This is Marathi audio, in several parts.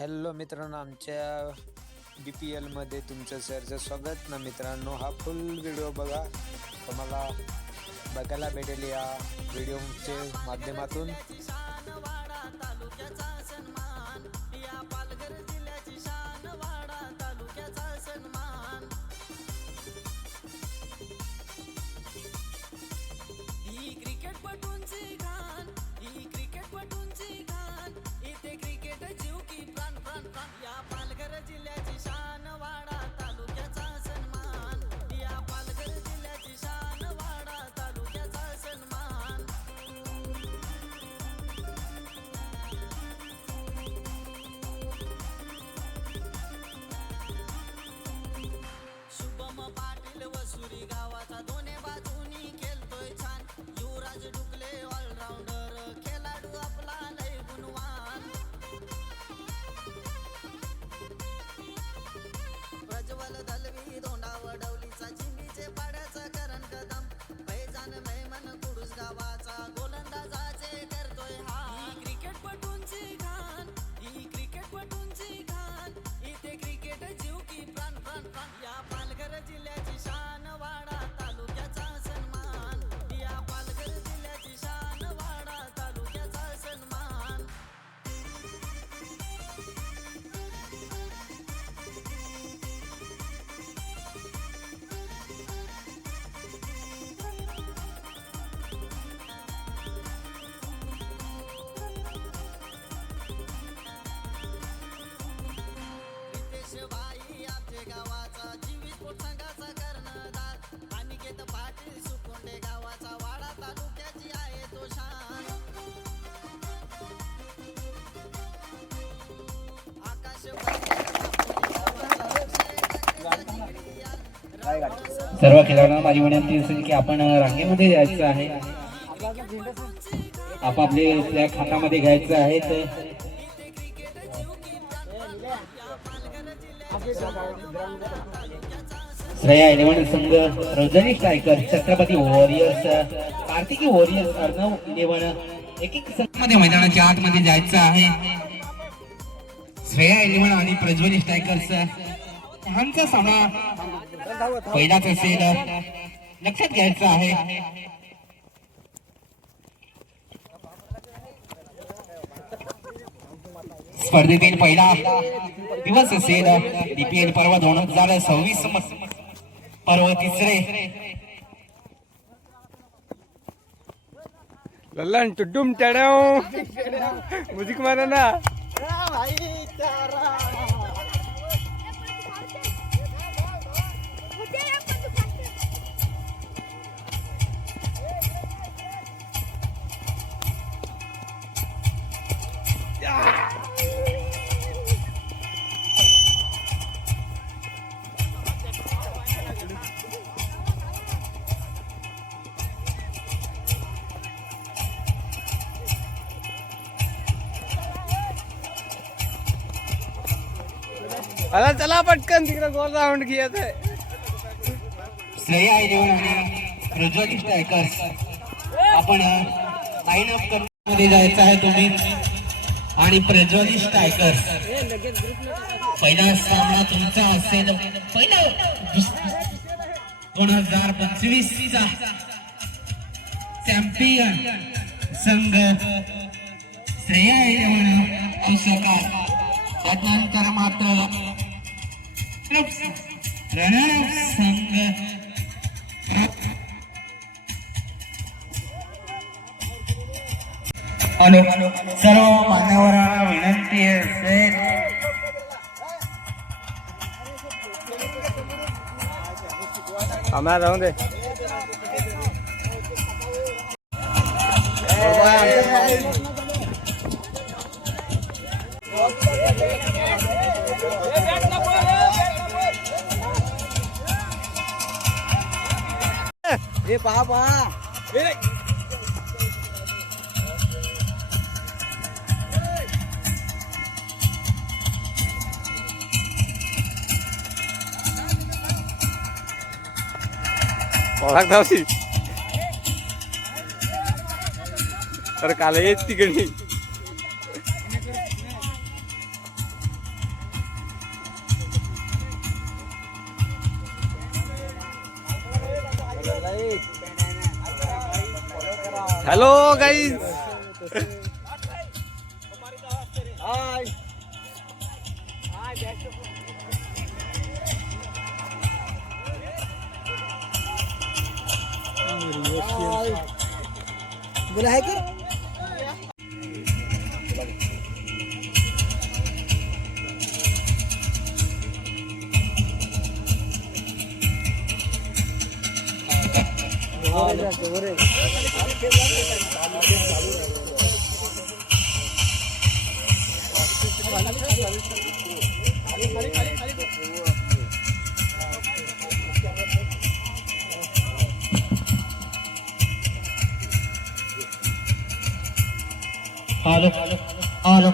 हॅलो मित्रांनो, आमच्या DPL मध्ये तुमचं सरचं स्वागत ना मित्रांनो. हा फुल व्हिडिओ बघा, तुम्हाला बघायला भेटेल या व्हिडिओच्या माध्यमातून. सर्व खेळाडूंना माझी विनंती असेल की आपण रांगेमध्ये जायचं आहे, आपापले फ्लॅग हातामध्ये घ्यायचं आहे. श्रेया 11 संघ, Rajni striker, Chhatrapati warriors, Kartiki warriors, Arnav 11 एक संघामध्ये मैदानाच्या आतमध्ये जायचं आहे. श्रेया 11 आणि प्रज्वली स्ट्रायकर्स ह्यांचा सामना पहिलाच असेल, लक्षात घ्यायचं आहे. स्पर्धेतील पहिला दिवस असेल DPL पर्व 2026 पर्व तिसरे. लल्लन टुडुम टडाव म्युझिक मारा ना. अला चला पटकन, तिकडे गोल राऊंड घेत आहे. श्रेया 11 आणि प्रज्वली स्ट्रायकर्स आपण लाईन अप मध्ये जायचं आहे तुम्ही. आणि प्रज्वली स्ट्रायकर्स पहिला सामना तुमचा असेल, पहिला 2025 चा चॅम्पियन संघ श्रेया 11 औसकार. त्यानंतर मात्र रनर संघ सर्व मान्यवरांना विनंती असेल आम्हाला राहून दे. हे पहा पहा, ओळख तर काल येत तिकडे हॅलो गाईज. बोला है की हॅलो हॅलो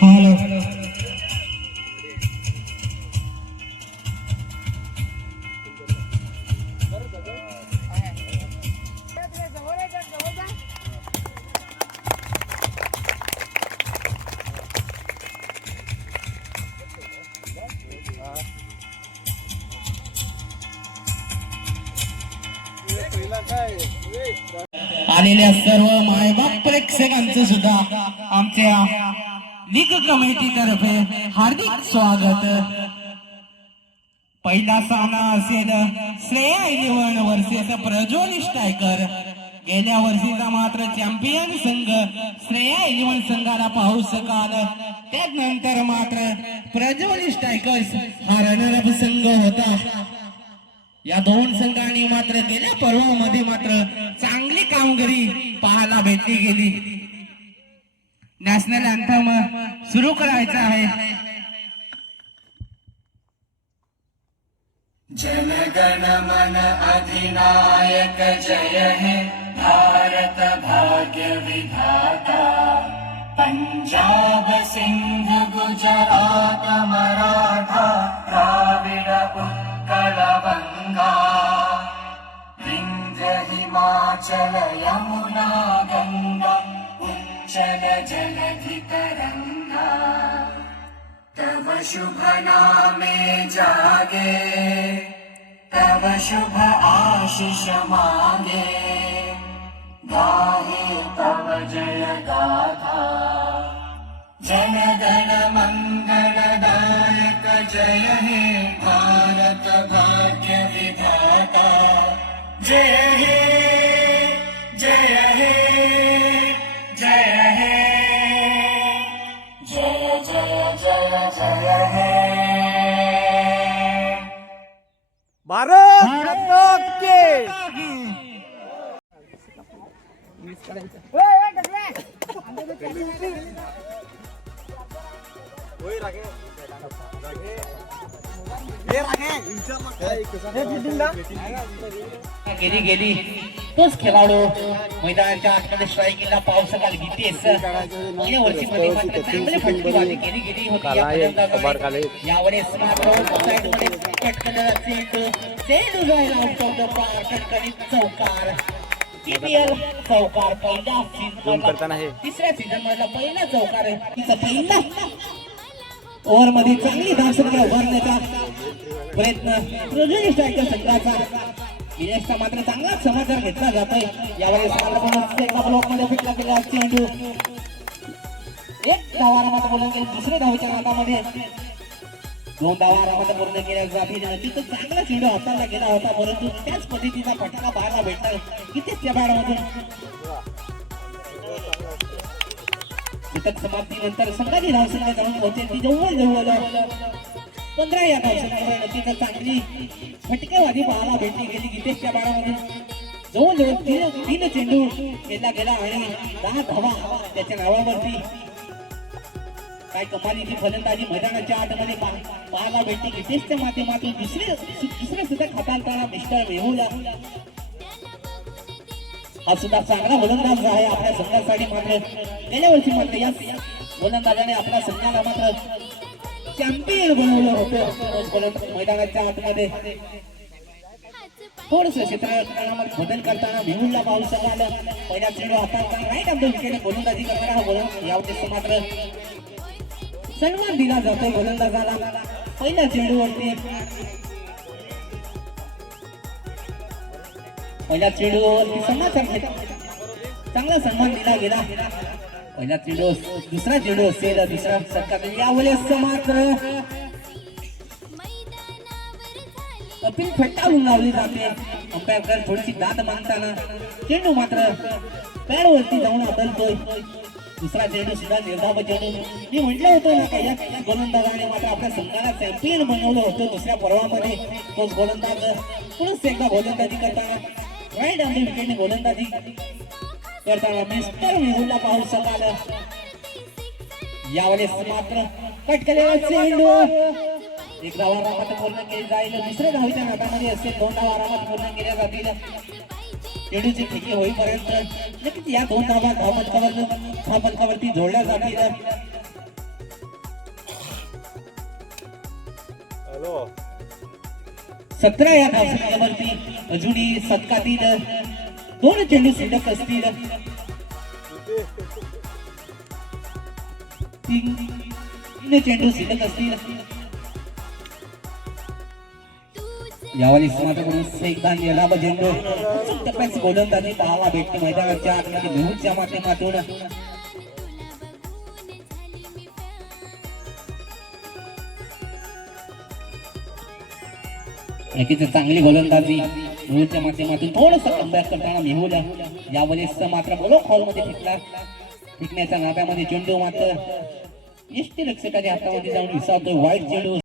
हॅलो आलेल्या सर्व मायबाप प्रेक्षकांचे सुद्धा आमच्या लीग कमिटी तर्फे हार्दिक स्वागत. पहिला सामना असेल श्रेया 11 वर्सेस प्रज्वल स्ट्रायकर. गेल्या वर्षीचा मात्र चॅम्पियन संघ श्रेया 11 संघाला पाहू शकाल. त्यानंतर मात्र प्रज्वल स्ट्रायकर्स हा रनरअप संघ होता. या दोन संघांनी मात्र गेल्या पर्वामध्ये मात्र चांगली कामगिरी पाहायला भेटली गेली. नॅशनल अँथम सुरू करायचा आहे. जनगण मन अधिनायक जय हे भारत भाग्य विधाता. पंजाब सिंध गुजरात मराठा द्राविड उत्कल गंगा. विंध्य हिमाचल यमुना गंगा उच्चल जलधि तरंगा. तव शुभ नामे जागे तव शुभ आशीष मांगे. गाहे तव जय गाथा जनगण मंगलदायक जय हे भारत भाग्य विधाता. जय हे जय हे जय हे जय जय जय जय हे. भारत माता की गेली गेली तोच खेळाडू मैदानाच्या आतमध्ये स्ट्रायकिंगला पाहू शकाल. गीतेश या वर्षी मध्ये मात्र चांगली फटकेबाजी केली गेली होती या फलंदाजाने. यावेळेस मात्र साईडमध्ये पटकन चेंडू जाईल आउट ऑफ द पार्क. कणकणीत चौकार. IPL चौकार पहिला सीझन तिसऱ्या सीझन मधला पहिला चौकार आहे. तिचा पहिला ओव्हर मध्ये चांगली धावसंख्या उभारण्याचा प्रयत्न प्रज्वल स्ट्रायकर संघाचा. विनेशचा मात्र चांगलाच समाचार घेतला जातोय. यावेळेस एका ब्लॉक मध्ये फिटला गेला चेंडू. एक धावा आरामात बोलून गेली. दुसऱ्या धावेच्या नादामध्ये 2 धावा आरामात पूर्ण केल्या जातील. तिथं चांगला चेंडू हाताला गेला होता परंतु त्याच पद्धतीचा फटका पाहायला भेटला कितीच्या बॅटमधून. समाप्तीनंतर संघाची धावसंख्या जाऊन पोहोचेल ती जवळ 15 या धावसंख्येवर तिथं चांगली फटकेबाजी पाहायला भेटली गेली. गीतेशच्या बाळामधून जवळजवळ 3 चेंडू खेळला गेला आणि 10 धावा त्याच्या नावावरती. काय कमालीची फलंदाजी मैदानाच्या आतमध्ये पाहायला भेटली. गीतेशच्या माध्यमातून दुसरे सुद्धा हाताळताना मिस्टर मेहुला हा सुद्धा चांगला गोलंदाज आहे आपल्या संघासाठी. मात्र गेल्या वर्षी मात्र या गोलंदाजाने आपल्या संघाला मात्र चॅम्पियन बनवलं होतं. मैदानाच्या आतमध्ये थोडस क्षेत्रामध्ये बदल करताना मेहुलला पाहू शकाल. पहिला चेंडू हाताळताना राईट ऑफ द विकेट गोलंदाजी करणारा हा गोलंदाज यावेळेस मात्र सन्मान दिला जातोय गोलंदाजाला. पहिल्या चेंडूवरती चांगला सन्मान दिला गेला. पहिला चेंडू दुसरा चेंडू असेल दुसरा षटकात यावेळेस मात्र अपील फटकावून लावली जाते. अंपायरकडे थोडीशी दाद मागताना चेंडू मात्र पॅडवरती जाऊन आदळतोय. दुसरा चेंडू सुद्धा निर्धाव चेंडू. मी म्हटलं होतं ना काही गोलंदाजाने मात्र आपल्या संघाला चॅम्पियन बनवलं होतं दुसऱ्या पर्वामध्ये. तोच गोलंदाज पुन्हा एकदा गोलंदाजी करताना राईट आर्म विकेटने गोलंदाजी करताना मिस्टर मेहुलला पाहू शकाल. यावेळेस मात्र कट केलेला चेंडू एक धाव आरामात पूर्ण केली जाईल. दुसऱ्या धावीच्या नादामध्ये असेल 2 धाव आरामात पूर्ण केल्या जातील. चेंडूची फेकी होईपर्यंत नक्कीच या 2 धावा धावपंचावरती जोडल्या जातील. हॅलो 17 या धावसंख्येवरती अजूनही शतकातील 2 चेंडू शिल्लक असतील. 3 चेंडू शिल्लक असतील. यावेळेस मात्र एकदा निर्धाव चेंडू टप्प्याची गोलंदाजी पाहायला भेटते मैदानाच्या आतमध्ये मेहुलच्या माध्यमातून. नक्कीच चांगली गोलंदाजी मेहुलच्या माध्यमातून थोडस कमबॅक करताना मेहुल यावेळेस मात्र ब्लॉक हॉल मध्ये फेकण्याच्या नात्यामध्ये चेंडू मात्र एसटी रक्षकाच्या हातामध्ये जाऊन विसावतोय. वाईट चेंडू